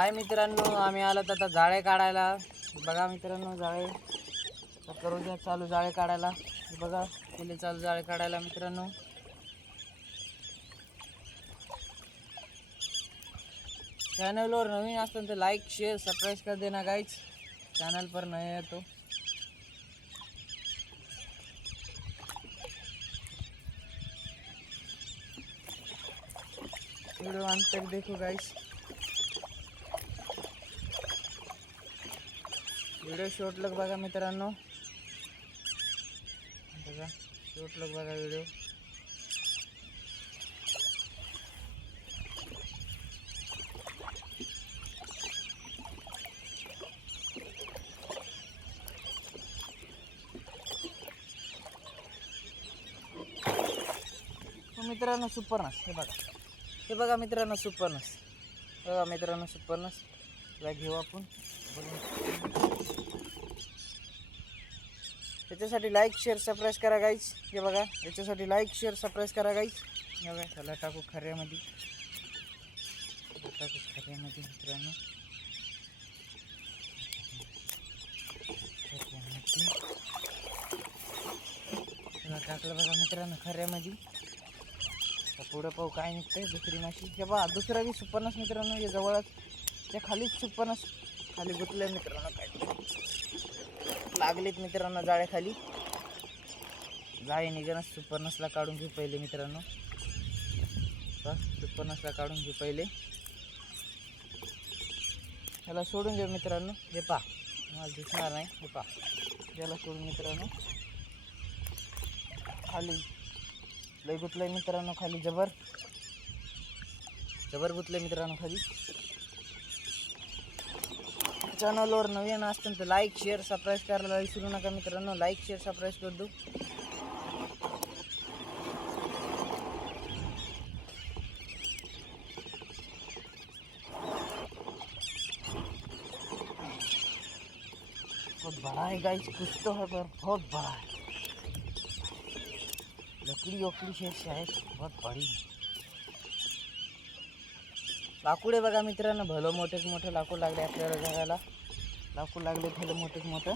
हाय मित्रांनो आम्ही आलो तर आता जाळे काढायला. बघा मित्रांनो जाळे. करू द्या चालू जाळे काढायला. बघा केले चालू जाळे काढायला मित्रांनो. चॅनलवर नवीन असतं तर लाईक शेअर सबस्क्राईब कर देना गाईच चॅनल पर नाही येतो तो. वीडियो अंत तक देखो व्हिडिओ शॉर्ट लग बघा मित्रांनो. बघा शॉर्ट लग बघा व्हिडिओ. मित्रांनो सुपरनस हे बघा. हे बघा मित्रांनो सुपरनस बघा मित्रांनो सुपरनस घेऊ आपण. त्याच्यासाठी लाईक शेअर सबस्क्राईब करा गाईच हे बघा याच्यासाठी लाईक शेअर सबस्क्राईब करा गाईच हे बघा त्याला टाकू खऱ्यामध्ये. टाकू खऱ्यामध्ये मित्रांनो. टाकलं बघा मित्रांनो खऱ्यामध्ये. पुढं पाहू काय निघतंय दुसरी माशी. हे बघा दुसरा बी सुपन्नास मित्रांनो हे जवळच. त्या खालीच सुपरनस खाली गुतले मित्रांनो काय लागलेत मित्रांनो जाळ्या खाली जाळे निघणं सुपरनसला काढून घेऊ पहिले मित्रांनो. सुपर सुपरनसला काढून घेऊ पहिले. त्याला सोडून देऊ मित्रांनो. हे पा मला दिसणार नाही. हे पा याला सोडून मित्रांनो. खाली. लय गुतलंय मित्रांनो खाली जबर. जबर गुतलंय मित्रांनो खाली. चॅनलवर नवीन असतील तर लाईक शेअर सबस्क्राईब करायला विसरू नका मित्रांनो. लाईक शेअर सबस्क्राईब कर दू बहुत बड़ा है गाइस कुछ तो है पर बहुत बड़ा है। लकड़ी वकड़ी से शायद बहुत बड़ी है. लाकूड आहे बघा मित्रांनो. भलं मोठेच मोठं लाकूड लागले आपल्याला जगायला लाकूड लागले भलं मोठेच मोठं.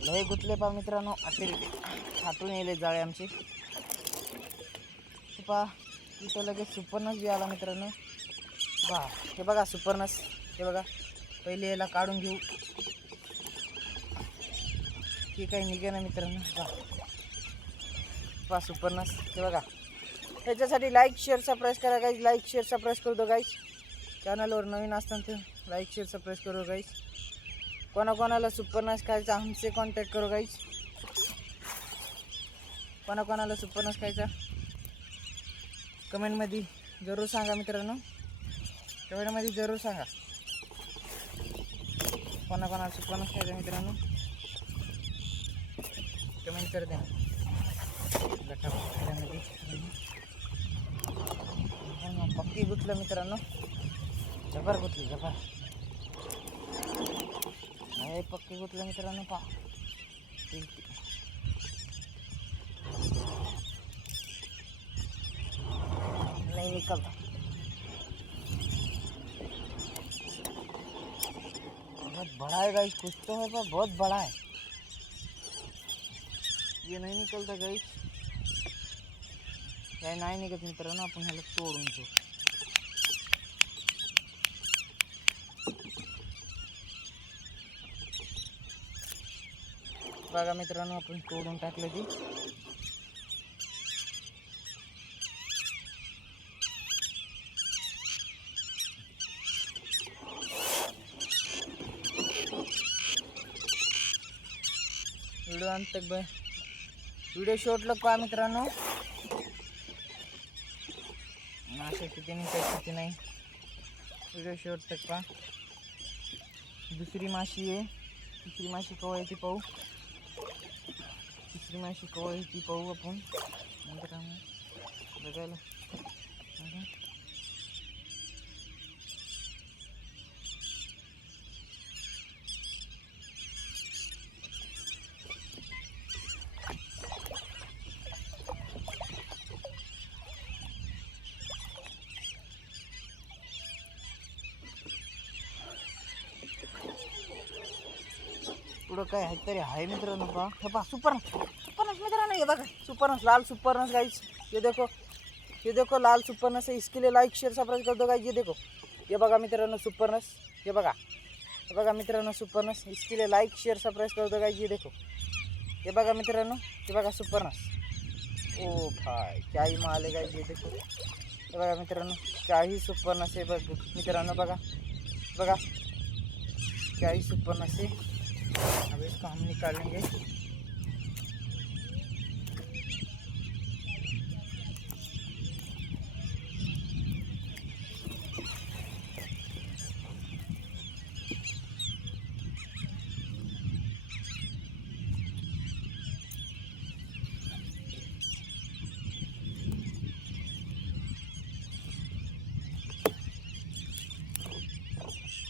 लय गुतले पा मित्रांनो. अखेर हातून येले जाळे आमचे. पा इथं लगेच सुपर्णस बी आला मित्रांनो. बा हे बघा सुपर्णस. हे बघा पहिले याला काढून घेऊ. की काही निघे ना मित्रांनो. बा. पा सुपर्णस. हे बघा. त्याच्यासाठी लाईक शेअर सबस्क्राईब करा गाईज लाईक शेअर सबस्क्राईब करू दो गाईज चॅनलवर नवीन असताना ते लाईक शेअर सबस्क्राईब करू गाईज कोणाकोणाला सुपरनस खायचा आमचे कॉन्टॅक्ट करू गाईज कोणाकोणाला सुपरनस खायचा? कमेंटमध्ये जरूर सांगा मित्रांनो. कमेंटमध्ये जरूर सांगा. कोणाकोणाला सुपरनस खायचा मित्रांनो? कमेंट कर द्या. पक्की गुतलं मित्रांनो. जबर गुतली जबर. नाही पक्की गुतलं मित्रांनो पा. नहीं निकलता बहुत बड़ा है गाइस कुछ तो है पर बहुत बड़ा है। ये नहीं निकलता गाइस काय नाही निघत मित्रांनो आपण ह्याला तोडून घेऊ. बघा मित्रांनो आपण तोडून टाकलं ती. व्हिडिओ अंत बघ. व्हिडिओ शॉर्टला पहा मित्रांनो. मासे किती काय किती नाही. व्हिडिओ शेवट तक पा दुसरी माशी आहे. तिसरी माशी कवा येते पाहू. तिसरी माशी कवा येते पाहू आपण. मित्रांनो बघायला. पुढं काय आहे तरी आहे मित्रांनो पहा हे सुपर हे लाल सुपरनस गाईच ये देखो ये देखो, लाल सुपरनस है इसके लिए लाइक शेअर सबस्क्राईब कर दो गाईज ये देखो. हे बघा मित्रांनो सुपरनस हे बघा. हे बघा मित्रांनो सुपरनस इसके लिए लाइक शेअर सबस्क्राईब कर दो गाईज ये देखो. हे बघा मित्रांनो, हे बघा सुपरनस ओ भाई, क्या ही माल आहे गाईज ये देखो. हे बघा मित्रांनो काही सुपरनस आहे बघ, मित्रांनो, बघा. बघा. क्या ही सुपरनस है. अब इसको हम निकालेंगे।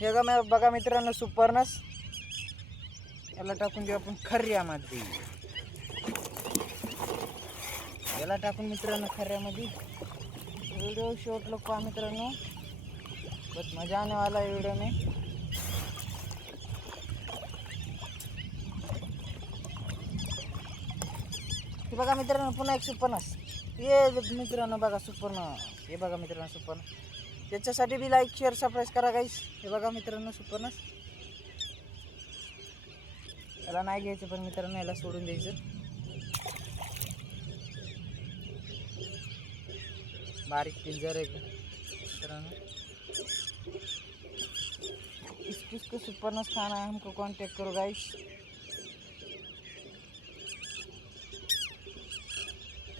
हे बघा बघा मित्रांनो सुपरनस याला टाकून देऊ आपण खर्यामध्ये. याला टाकून मित्रांनो खर्यामध्ये. व्हिडिओ शॉर्ट लोक पहा मित्रांनो. बस मजा आने वाला है व्हिडिओ में हे बघा मित्रांनो पुन्हा एक सुपरनस ये मित्रांनो बघा सुपन्न हे बघा मित्रांनो सुपन्न त्याच्यासाठी बी लाईक शेअर सबस्क्राईब करा गाईस हे बघा मित्रांनो सुपरनस याला नाही घ्यायचं पण मित्रांनो याला सोडून द्यायचं. बारीक पिंजर आहे का? मित्रांनो. इस किसको सुपरनस खाना है हमको कांटेक्ट करो गाइस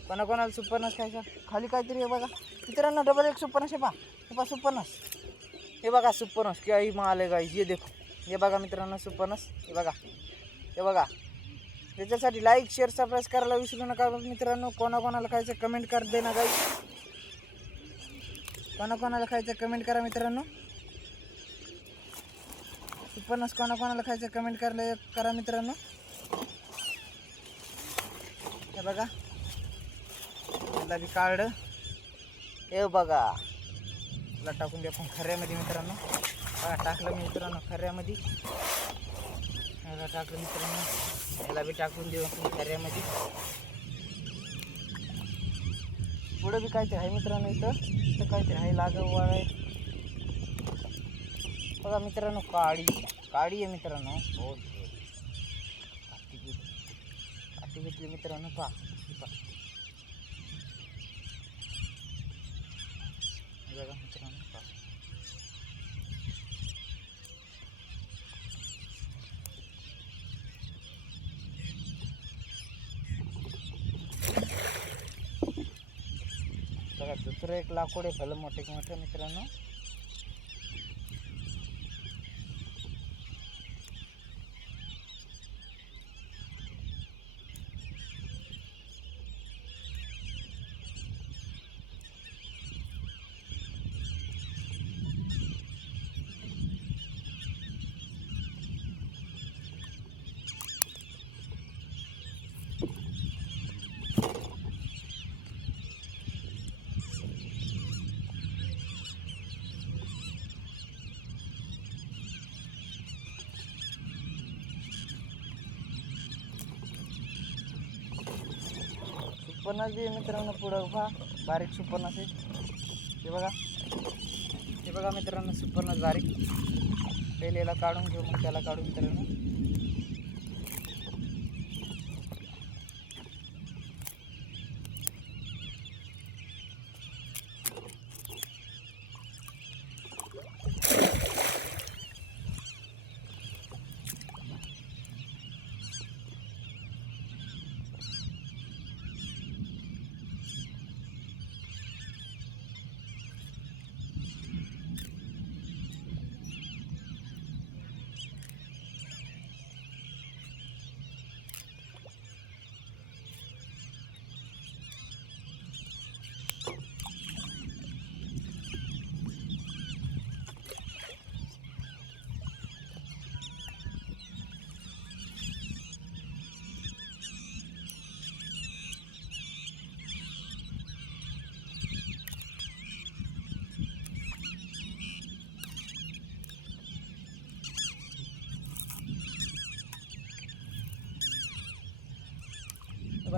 कोणा कोणाला सुपरनस खायचा? खाली काहीतरी हे बघा. मित्रांनो डबल एक सुपरनस हे पा हे पा सुपरनस हे बघा सुपरनस ही माल आहे गाईस ये देखो. हे बघा मित्रांनो सुपरनस हे बघा. हे बघा. त्याच्यासाठी लाईक शेअर सबस्क्राईब करायला विसरू नका मित्रांनो. कोणाकोणाला खायचं कमेंट कर दे ना काही कोणाकोणाला खायचं कमेंट करा मित्रांनो. सुपरनस कोणाकोणाला खायचं कमेंट करायला करा मित्रांनो. हे बघा. त्याला बी कार्ड हे बघा. तुला टाकून द्या आपण खऱ्यामध्ये मित्रांनो. टाकलं मी मित्रांनो खऱ्यामध्ये. ह्याला टाकलं मित्रांनो ह्याला बी टाकून देऊ आपण खऱ्यामध्ये. पुढं बी काहीतरी आहे मित्रांनो इथं. इथं काहीतरी आहे लागव आहे. बघा मित्रांनो काळी काळी आहे मित्रांनो. हो काठी घेतली मित्रांनो पा बघा मित्रांनो पहा बघा दुसरं एक लाकूड आहे भलं मोठे मोठे मित्रांनो. सुपरनस बी मित्रांनो पुढं. पहा बारीक सुपरनस आहे. हे बघा. हे बघा मित्रांनो सुपरनस बारीक. पहिलेला काढून घेऊ मग त्याला काढून मित्रांनो.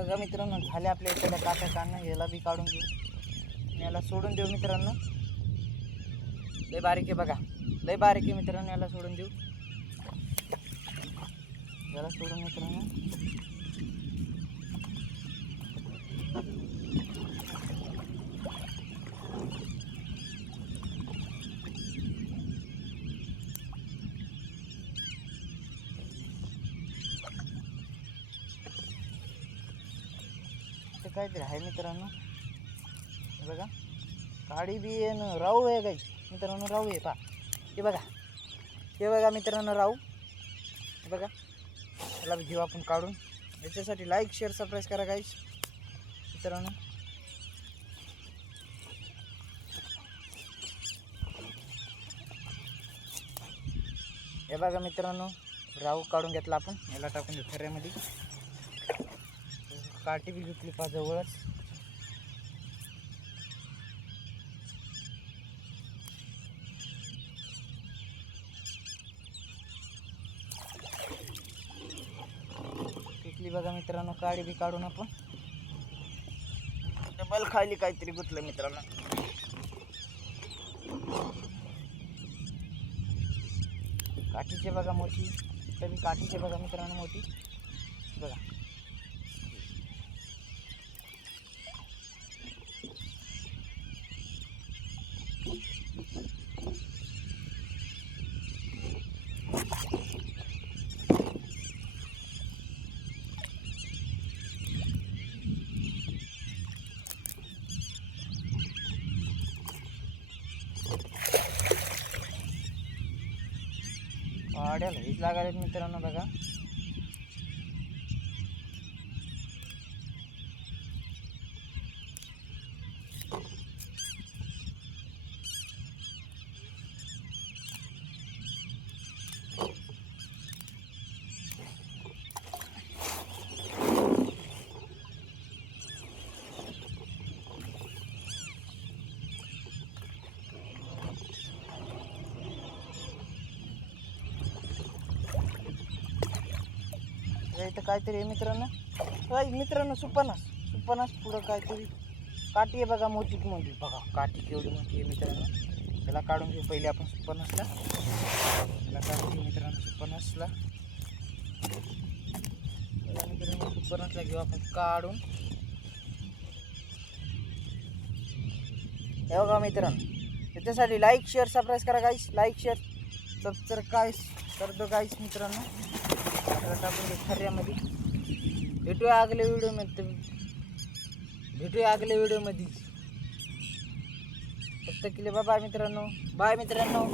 बघा मित्रांनो झाले आपल्या इकडल्या काट्या काढणं याला बी काढून घेऊ. आणि याला सोडून देऊ मित्रांनो. लय बारीक आहे बघा. लय बारीक आहे मित्रांनो याला सोडून देऊ. याला सोडून मित्रांनो. काहीतरी आहे मित्रांनो. हे बघा. काळी बी आहे राहू आहे काही मित्रांनो राहू आहे पा हे बघा. हे बघा मित्रांनो राहू. हे बघा. त्याला घेऊ आपण काढून. याच्यासाठी लाईक शेअर सबस्क्राईब करा काहीच मित्रांनो. हे बघा मित्रांनो राहू काढून घेतला आपण. याला टाकून देऊ खऱ्यामध्ये काठी बी घेतली पा जवळच बघा मित्रांनो काळी बी काढून आपण. डबल खाली काहीतरी गुतलं मित्रांनो. काठीचे बघा मोठी तर मी काठीचे बघा मित्रांनो मोठी. बघा. वाड्याला हेच लागायला मित्रांनो बघा. या इथं काहीतरी आहे मित्रांनो. काय मित्रांनो सुपनास सुपनास पुढं काहीतरी. काठी आहे बघा मोठी मोठी बघा काठी केवढी मोठी आहे मित्रांनो. त्याला काढून घेऊ. पहिले आपण सुपनासला त्याला काढून घेऊ मित्रांनो सुपनासला त्याला मित्रांनो सुपनासला घेऊ आपण काढून. हे बघा मित्रांनो. त्याच्यासाठी लाईक शेअर सबस्क्राईब करा काहीच लाईक शेअर सबस्क्राईब काय करतो काहीच मित्रांनो. टाकून घेऊ खऱ्यामध्ये भेटूया आगल्या व्हिडिओमध्ये भेटूया आगल्या व्हिडिओमध्ये. फक्त केले बाय मित्रांनो बाय मित्रांनो.